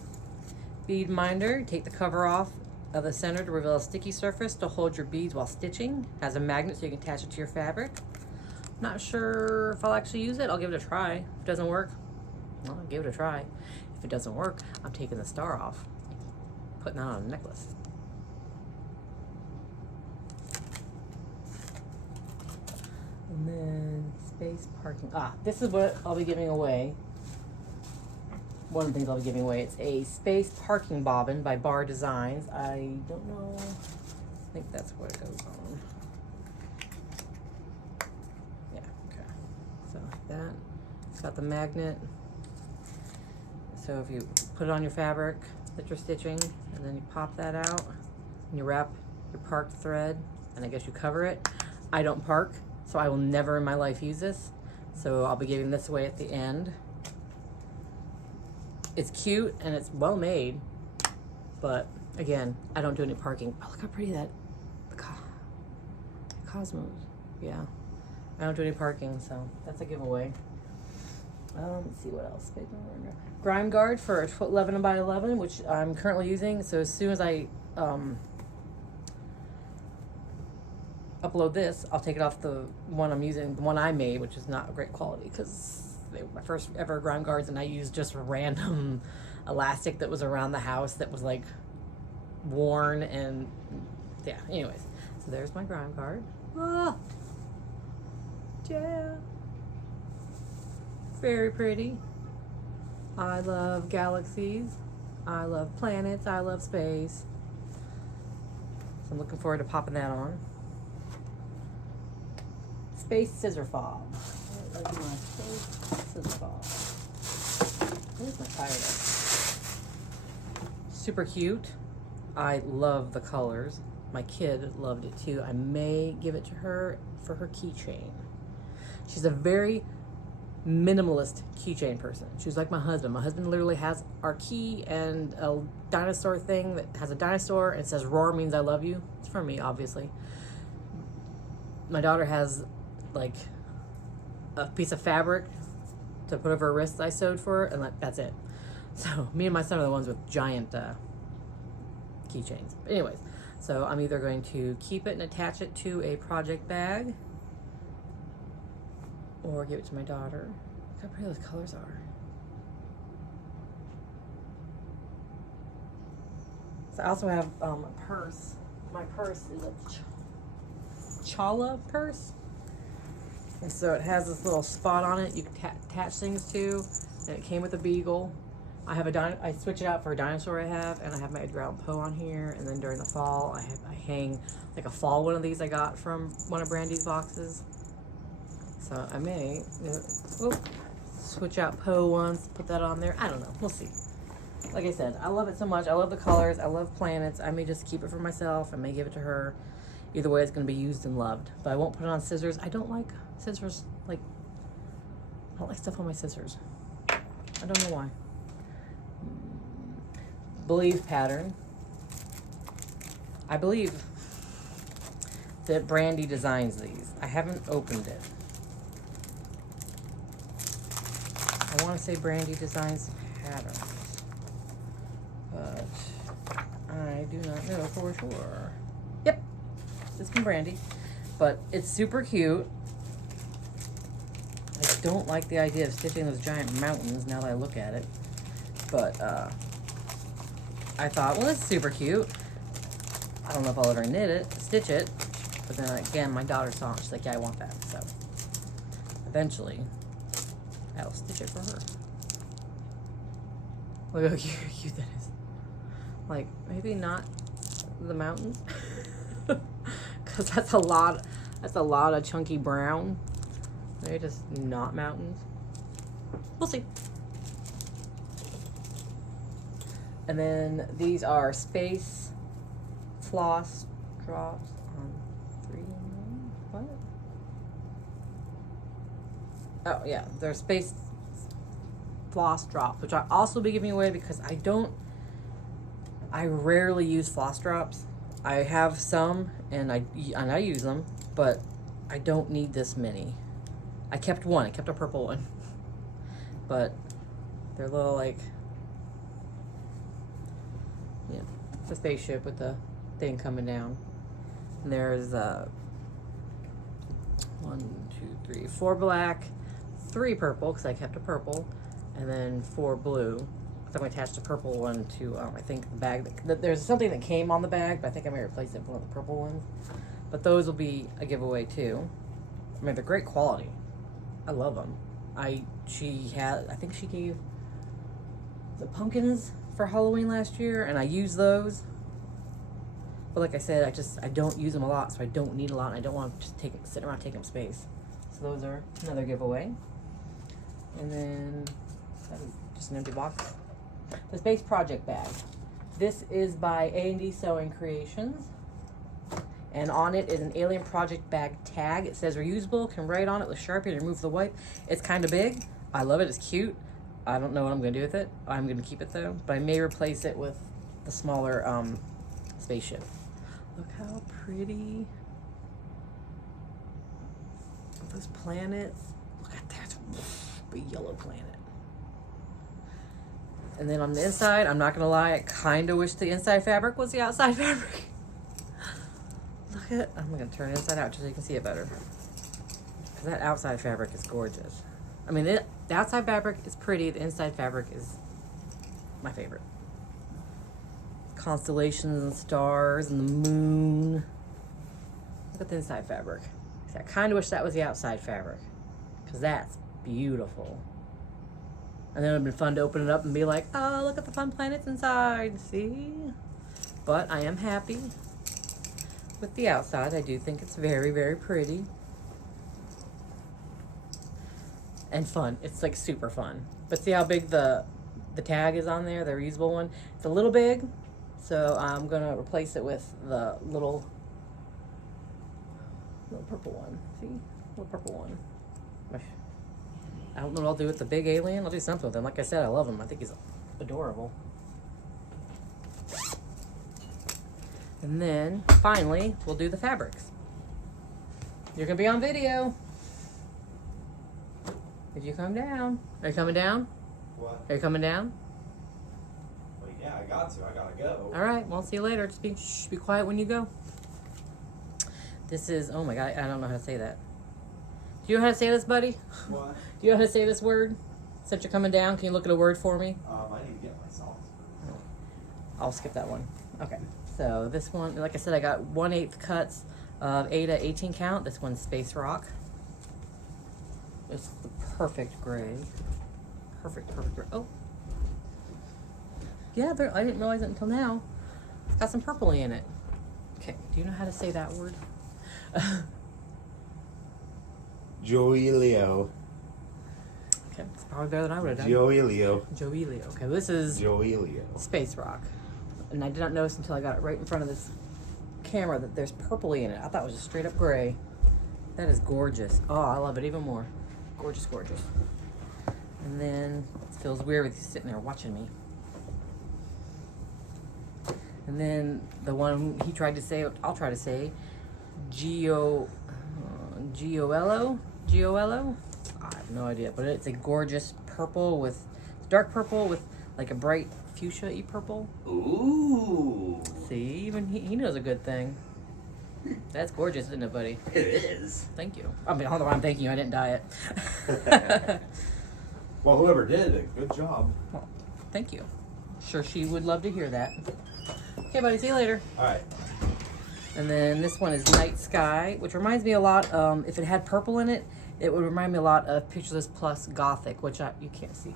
bead minder. Take the cover off of the center to reveal a sticky surface to hold your beads while stitching. Has a magnet so you can attach it to your fabric. Not sure if I'll actually use it. I'll give it a try. If it doesn't work, well, I'll give it a try. If it doesn't work, I'm taking the star off, putting that on a necklace. And then space parking. This is what I'll be giving away. One of the things I'll be giving away. It's a space parking bobbin by Brandy Designs. I don't know. I think that's what it goes on. Yeah, okay. So like that. It's got the magnet. So if you put it on your fabric that you're stitching, and then you pop that out, and you wrap your parked thread, and I guess you cover it. I don't park, so I will never in my life use this. So I'll be giving this away at the end. It's cute and it's well made, but again, I don't do any parking. Oh, look how pretty that, the cosmos. Yeah, I don't do any parking, so that's a giveaway. Let's see what else. Grime guard for 11 by 11, which I'm currently using. So as soon as I upload this, I'll take it off the one I'm using, the one I made, which is not great quality because they were my first ever grime guards, and I used just random elastic that was around the house that was like worn, and yeah. Anyways, so there's my grime guard. Yeah. Very pretty. I love galaxies. I love planets. I love space. So I'm looking forward to popping that on. Space scissor fob. Where's my space scissor fob? Where's my tire? Super cute. I love the colors. My kid loved it too. I may give it to her for her keychain. She's a very minimalist keychain person. She's like my husband. My husband literally has our key and a dinosaur thing that has a dinosaur and it says roar means I love you. It's for me, obviously. My daughter has like a piece of fabric to put over her wrist I sewed for her, and that's it. So me and my son are the ones with giant keychains. But anyways, so I'm either going to keep it and attach it to a project bag or give it to my daughter. Look how pretty those colors are. So I also have a purse. My purse is a Chala purse. And so it has this little spot on it you can attach things to, and it came with a beagle. I have I switch it out for a dinosaur I have, and I have my Edgar Allan Poe on here. And then during the fall, I hang like a fall one of these I got from one of Brandy's boxes. So I may, switch out Poe once, put that on there. I don't know. We'll see. Like I said, I love it so much. I love the colors. I love planets. I may just keep it for myself. I may give it to her. Either way, it's going to be used and loved. But I won't put it on scissors. I don't like scissors. Like, I don't like stuff on my scissors. I don't know why. Believe pattern. I believe that Brandy Designs these. I haven't opened it. I want to say Brandy Designs patterns, but I do not know for sure. Yep, it's from Brandy, but it's super cute. I don't like the idea of stitching those giant mountains now that I look at it, but I thought, well, it's super cute. I don't know if I'll ever stitch it, but then again, my daughter saw it. She's like, yeah, I want that. So eventually, I'll stitch it for her. Look how cute that is. Like, maybe not the mountains, because that's a lot of chunky brown. Maybe just not mountains. We'll see. And then these are space floss drops on 3 and 1. What? Oh yeah, they're space floss drops, which I'll also be giving away because I rarely use floss drops. I have some and I use them, but I don't need this many. I kept one. I kept a purple one, but they're little like, yeah, the spaceship with the thing coming down. And there's 1, 2, 3, 4 black, 3 purple because I kept a purple, and then 4 blue. So I'm going to attach the purple one to I think the bag. There's something that came on the bag, but I think I may replace it with one of the purple ones. But those will be a giveaway too. I mean, they're great quality. I love them. I think she gave the pumpkins for Halloween last year, and I used those. But like I said, I don't use them a lot, so I don't need a lot, and I don't want to just sit around taking up space. So those are another giveaway. And then that is just an empty box. The Space Project bag. This is by A&D Sewing Creations. And on it is an Alien Project bag tag. It says reusable, can write on it with Sharpie to remove the wipe. It's kind of big. I love it, it's cute. I don't know what I'm gonna do with it. I'm gonna keep it though, but I may replace it with the smaller spaceship. Look how pretty. Those planets. Look at that big yellow planet. And then on the inside, I'm not gonna lie, I kinda wish the inside fabric was the outside fabric. Look at, I'm gonna turn it inside out so you can see it better. Because that outside fabric is gorgeous. I mean, the outside fabric is pretty, the inside fabric is my favorite. Constellations and stars and the moon. Look at the inside fabric. See, I kind of wish that was the outside fabric, because that's beautiful. And then it would have been fun to open it up and be like, oh, look at the fun planets inside, see? But I am happy with the outside. I do think it's very, very pretty. And fun. It's like super fun. But see how big the tag is on there, the reusable one? It's a little big, so I'm gonna replace it with the little purple one. See? Little purple one. I don't know what I'll do with the big alien. I'll do something with him. Like I said, I love him. I think he's adorable. And then, finally, we'll do the fabrics. You're gonna be on video. Did you come down? Are you coming down? What? Are you coming down? Well, yeah, I got to. I gotta go. All right. Well, see you later. Just be quiet when you go. This is, oh my God, I don't know how to say that. Do you know how to say this, buddy? What? Do you know how to say this word? Since you're coming down, can you look at a word for me? I need to get my socks. I'll skip that one. Okay. So this one, like I said, I got 1/8 cuts of 8 to 18 count. This one's Space Rock. It's the perfect gray. Perfect gray. Oh. Yeah, I didn't realize it until now. It's got some purpley in it. Okay, do you know how to say that word? Joey Leo. Okay. Okay, it's probably better than I would have done. Joelio. Joelio. Okay, this is Joelio. Space Rock. And I did not notice until I got it right in front of this camera that there's purpley in it. I thought it was just straight up gray. That is gorgeous. Oh, I love it even more. Gorgeous, gorgeous. And then it feels weird with you sitting there watching me. And then the one he tried to say, I'll try to say, Gioello? I have no idea, but it's a gorgeous purple with, dark purple with like a bright fuchsia-y purple. Ooh. See, even he knows a good thing. That's gorgeous, isn't it, buddy? It is. Thank you. I mean, hold on, I'm thanking you. I didn't dye it. Well, whoever did it, good job. Well, thank you. Sure, she would love to hear that. Okay, buddy. See you later. All right. And then this one is Night Sky, which reminds me a lot. If it had purple in it, it would remind me a lot of Pictureless Plus Gothic, which you can't see.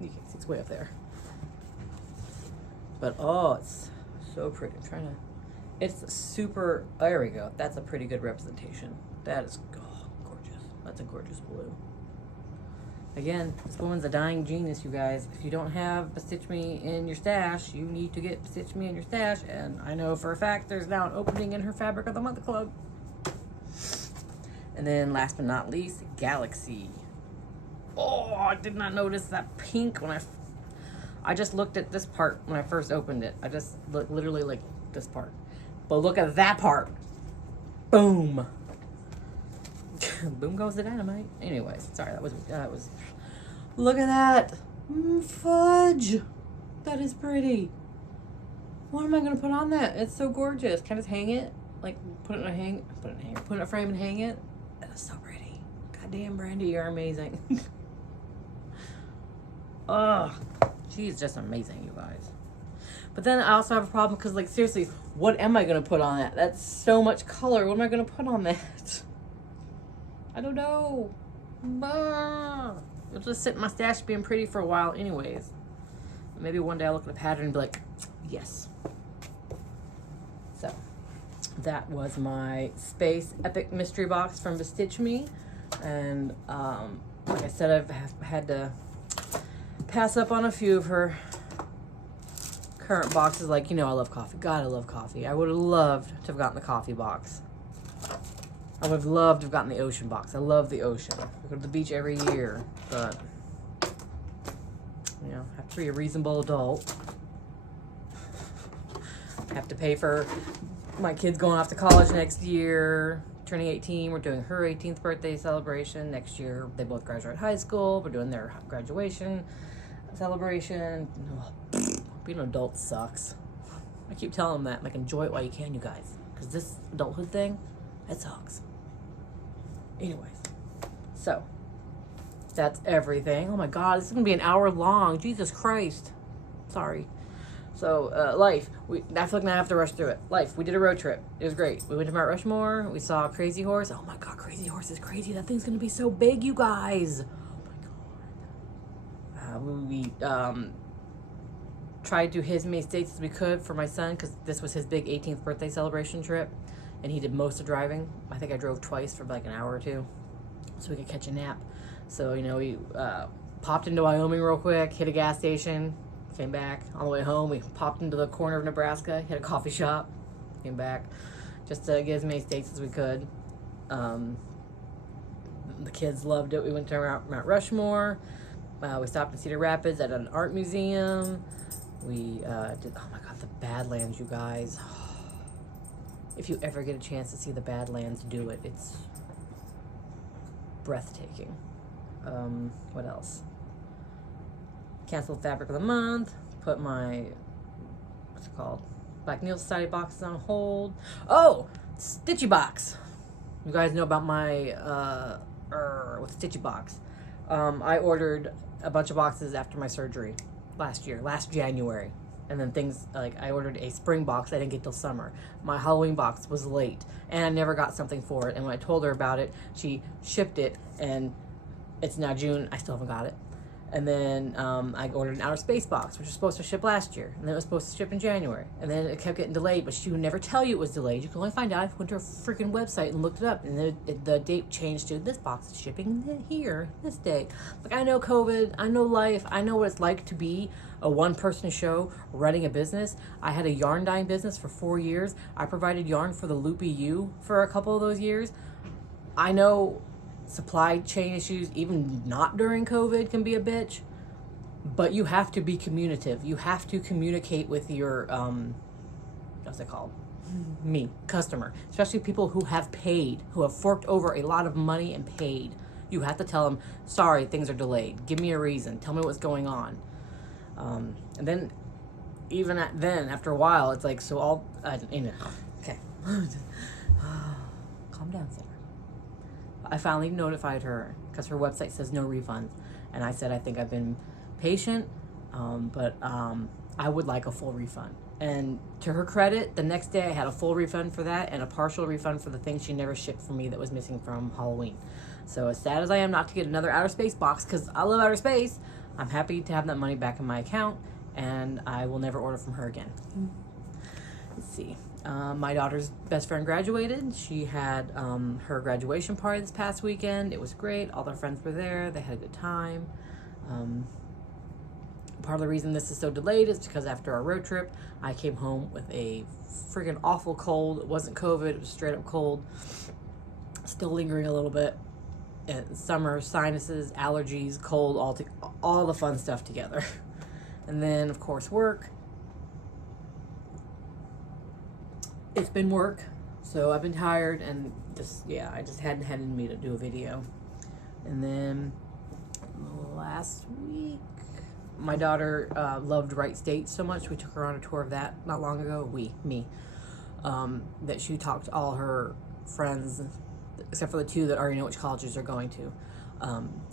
You can't see. It's way up there. But oh, it's so pretty. I'm trying to. It's super. There we go. That's a pretty good representation. That is gorgeous. That's a gorgeous blue. Again, this woman's a dying genius, you guys. If you don't have SeStitchMe in your stash, you need to get SeStitchMe in your stash. And I know for a fact there's now an opening in her Fabric of the Month Club. And then last but not least, Galaxy. Oh, I did not notice that pink when I just looked at this part when I first opened it. I just literally like this part. But look at that part. Boom. Boom goes the dynamite. Anyways, sorry, that was. Look at that. Fudge. That is pretty. What am I gonna put on that? It's so gorgeous. Can I just hang it? Like put it in a hanger. Put it in a frame and hang it. That is so pretty. Goddamn, Brandy, you're amazing. Ugh, she's just amazing, you guys. But then I also have a problem because, like, seriously, what am I gonna put on that? That's so much color. What am I gonna put on that? I don't know. It'll just sit in my stash being pretty for a while anyways. Maybe one day I'll look at a pattern and be like, yes. So, that was my Space Epic Mystery Box from SeStitchMe. And, like I said, I've had to pass up on a few of her current boxes. Like, you know, I love coffee. God, I love coffee. I would have loved to have gotten the coffee box. I would have loved to have gotten the ocean box. I love the ocean. I go to the beach every year, but, you know, have to be a reasonable adult. Have to pay for my kids going off to college next year, turning 18. We're doing her 18th birthday celebration next year. They both graduate high school. We're doing their graduation celebration. Being an adult sucks. I keep telling them that. Like, enjoy it while you can, you guys. Because this adulthood thing, that sucks. Anyways, so that's everything. Oh my God, this is gonna be an hour long. Jesus Christ. Sorry. So, life. I feel like now I have to rush through it. Life. We did a road trip. It was great. We went to Mount Rushmore. We saw Crazy Horse. Oh my God, Crazy Horse is crazy. That thing's gonna be so big, you guys. Oh my God. We tried to do as many states as we could for my son because this was his big 18th birthday celebration trip. And he did most of driving. I think I drove twice for like an hour or two so we could catch a nap. So, you know, we popped into Wyoming real quick, hit a gas station, came back. On the way home, we popped into the corner of Nebraska, hit a coffee shop, came back, just to get as many states as we could. The kids loved it. We went to Mount Rushmore. We stopped in Cedar Rapids at an art museum. We did, oh my God, the Badlands, you guys. If you ever get a chance to see the Badlands, do it. It's breathtaking. What else? Canceled Fabric of the Month. Put my, what's it called? Black Needle Society boxes on hold. Oh, Stitchy Box. You guys know about my, with Stitchy Box. I ordered a bunch of boxes after my surgery last January. And then things, like, I ordered a spring box I didn't get till summer. My Halloween box was late, and I never got something for it. And when I told her about it, she shipped it, and it's now June. I still haven't got it. And then I ordered an outer space box, which was supposed to ship last year. And then it was supposed to ship in January. And then it kept getting delayed, but she would never tell you it was delayed. You can only find out if you went to her freaking website and looked it up. And then the date changed to, this box is shipping here, this day. Like, I know COVID, I know life, I know what it's like to be a one-person show running a business. I had a yarn dyeing business for 4 years. I provided yarn for the Loopy U for a couple of those years. I know supply chain issues, even not during COVID, can be a bitch, but you have to be communicative. You have to communicate with your, what's it called? Customer, especially people who have paid, who have forked over a lot of money and paid. You have to tell them, sorry, things are delayed. Give me a reason. Tell me what's going on. And then, even after a while, it's like, so all, okay. Calm down, Sarah. I finally notified her because her website says no refunds. And I said, I think I've been patient, but I would like a full refund. And to her credit, the next day I had a full refund for that and a partial refund for the thing she never shipped for me that was missing from Halloween. So as sad as I am not to get another outer space box, because I love outer space, I'm happy to have that money back in my account, and I will never order from her again. Let's see. My daughter's best friend graduated. She had her graduation party this past weekend. It was great. All their friends were there. They had a good time. Part of the reason this is so delayed is because after our road trip, I came home with a friggin' awful cold. It wasn't COVID. It was straight up cold. Still lingering a little bit. Summer, sinuses, allergies, cold, all the fun stuff together. And then, of course, work. It's been work, so I've been tired and I just hadn't had in me to do a video. And then last week, my daughter loved Wright State so much, we took her on a tour of that not long ago, that she talked to all her friends, except for the 2 that already know which colleges they're going to,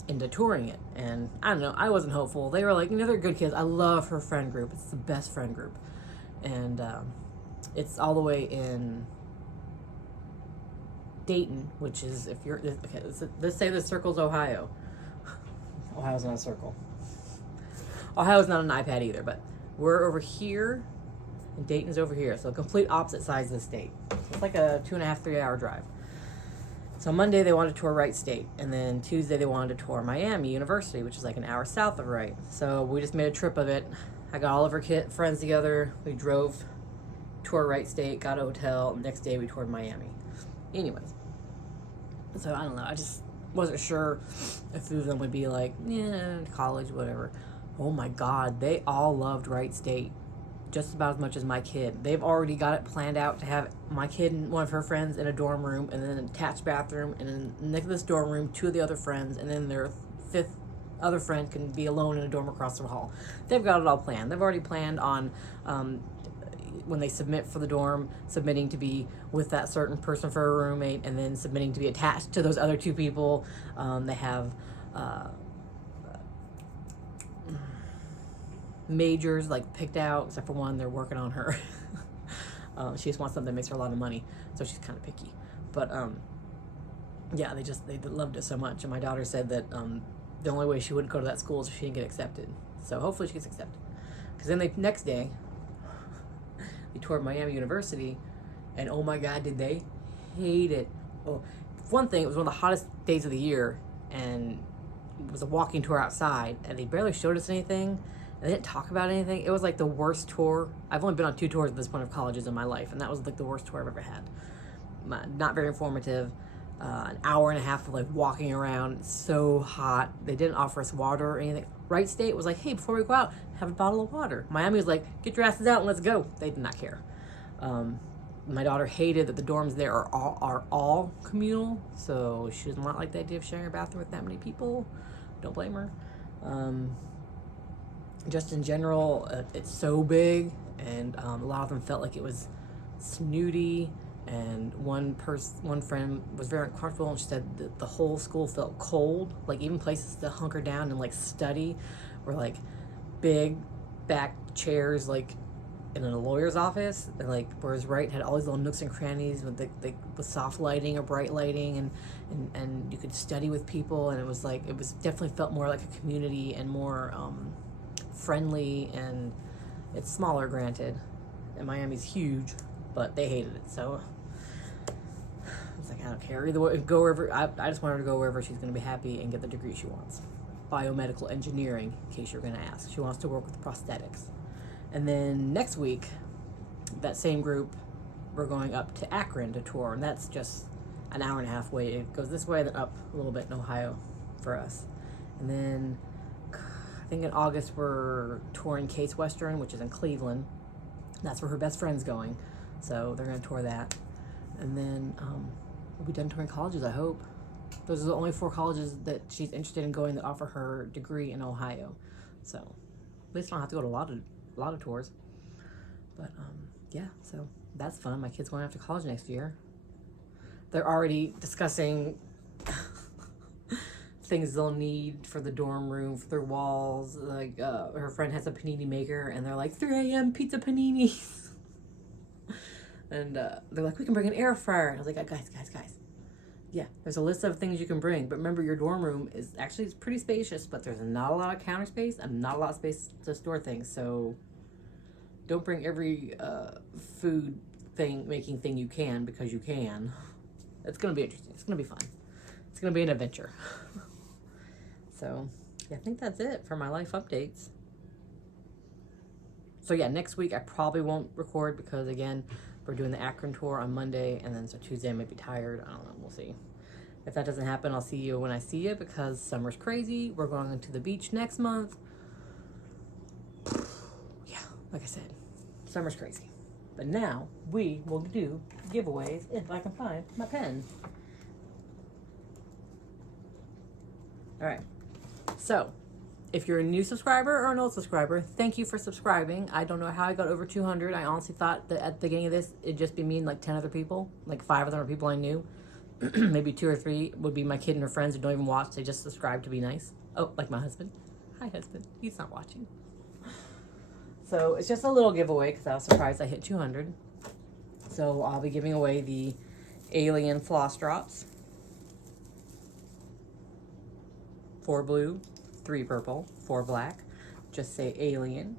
into touring it. And I don't know, I wasn't hopeful. They were like, they're good kids. I love her friend group. It's the best friend group. And it's all the way in Dayton, which is, if you're, okay, let's say the circle's Ohio. Ohio's not a circle. Ohio's not an iPad either, but we're over here, and Dayton's over here. So complete opposite sides of the state. So it's like a 2.5, 3 hour drive. So Monday they wanted to tour Wright State, and then Tuesday they wanted to tour Miami University, which is like an hour south of Wright. So we just made a trip of it. I got all of her friends together. We drove, toured Wright State, got a hotel. Next day we toured Miami. Anyways, so I don't know. I just wasn't sure if 2 of them would be like, yeah, college, whatever. Oh my God, they all loved Wright State just about as much as my kid. They've already got it planned out to have my kid and one of her friends in a dorm room, and then an attached bathroom, and then next to this dorm room, 2 of the other friends, and then their 5th other friend can be alone in a dorm across the hall. They've got it all planned. They've already planned on when they submit for the dorm, submitting to be with that certain person for a roommate, and then submitting to be attached to those other 2 people. They have majors like picked out, except for one. They're working on her. She just wants something that makes her a lot of money, so she's kind of picky. But yeah, they loved it so much. And my daughter said that the only way she wouldn't go to that school is if she didn't get accepted. So hopefully she gets accepted. Because then the next day we toured Miami University, and oh my God, did they hate it. Oh, one thing, it was one of the hottest days of the year, and it was a walking tour outside, and they barely showed us anything. They didn't talk about anything. It was like the worst tour. I've only been on 2 tours at this point of colleges in my life, and that was like the worst tour I've ever had. Not very informative. An hour and a half of like walking around. So hot. They didn't offer us water or anything. Wright State was like, hey, before we go out, have a bottle of water. Miami was like, get your asses out and let's go. They did not care. My daughter hated that the dorms there are all communal, so she does not like the idea of sharing a bathroom with that many people. Don't blame her. Just in general, it's so big, and a lot of them felt like it was snooty, and one friend was very uncomfortable, and she said that the whole school felt cold. Like even places to hunker down and like study were like big back chairs, like in a lawyer's office, and like whereas Wright had all these little nooks and crannies with the soft lighting or bright lighting, and you could study with people, and it was definitely felt more like a community and more friendly, and it's smaller, granted, and Miami's huge, but they hated it, so I was like, I don't care either way, go wherever. I just want her to go wherever she's going to be happy and get the degree she wants. Biomedical engineering, in case you're going to ask. She wants to work with prosthetics. And then next week, that same group, we're going up to Akron to tour, and that's just an hour and a half way. It goes this way, then up a little bit in Ohio for us. And then I think in August we're touring Case Western, which is in Cleveland. That's where her best friend's going, so they're going to tour that. And then we'll be done touring colleges, I hope. Those are the only 4 colleges that she's interested in going that offer her degree in Ohio. So at least I don't have to go to a lot of tours. But yeah, so that's fun. My kid's going off to college next year. They're already discussing things they'll need for the dorm room, for their walls. Like her friend has a panini maker, and they're like, 3 a.m. pizza paninis. And they're like, we can bring an air fryer. I was like, guys. Yeah, there's a list of things you can bring, but remember your dorm room is actually pretty spacious, but there's not a lot of counter space and not a lot of space to store things. So don't bring every food making thing you can, because you can. It's gonna be interesting. It's gonna be fun. It's gonna be an adventure. So yeah, I think that's it for my life updates. So yeah, next week I probably won't record because again, we're doing the Akron tour on Monday, and then so Tuesday I might be tired. I don't know. We'll see. If that doesn't happen, I'll see you when I see you, because summer's crazy. We're going to the beach next month. Yeah, like I said, summer's crazy. But now we will do giveaways if I can find my pen. All right. So if you're a new subscriber or an old subscriber, thank you for subscribing. I don't know how I got over 200. I honestly thought that at the beginning of this, it'd just be me and like 10 other people. Like 5 of them are people I knew. Maybe 2 or 3 would be my kid and her friends who don't even watch. They just subscribe to be nice. Oh, like my husband. Hi, husband. He's not watching. So it's just a little giveaway because I was surprised I hit 200. So I'll be giving away the Alien Floss Drops. 4 blue, 3 purple, 4 black. Just say Alien.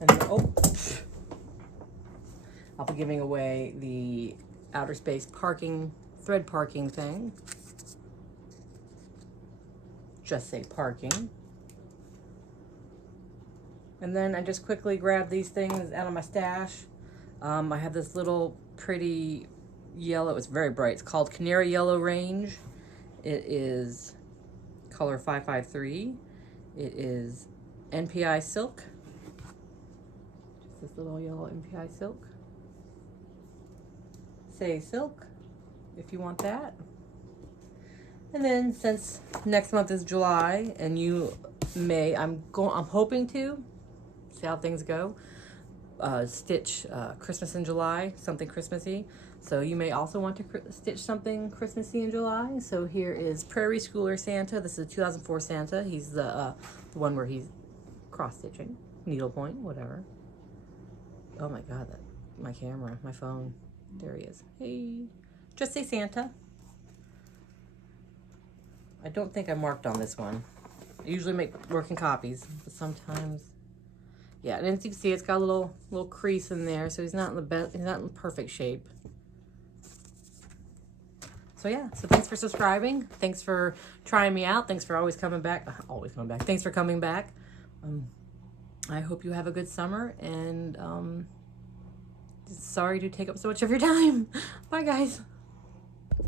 And then, I'll be giving away the outer space parking, thread parking thing. Just say parking. And then I just quickly grabbed these things out of my stash. I have this little pretty yellow, it's very bright. It's called Canary Yellow Range. It is color 553. It is NPI silk. Just this little yellow NPI silk. Say silk if you want that. And then since next month is July and you may, I'm hoping to see how things go. Stitch Christmas in July, something Christmassy. So you may also want to stitch something Christmassy in July. So here is Prairie Schooler Santa. This is 2004 Santa. He's the one where he's cross stitching, needlepoint, whatever. Oh my God, my camera, my phone. There he is. Hey, just say Santa. I don't think I marked on this one. I usually make working copies, but sometimes, yeah. And as you can see, it's got a little crease in there, so he's not in the best. He's not in perfect shape. So yeah. So thanks for subscribing. Thanks for trying me out. Thanks for always coming back. Always coming back. Thanks for coming back. I hope you have a good summer, and sorry to take up so much of your time. Bye, guys.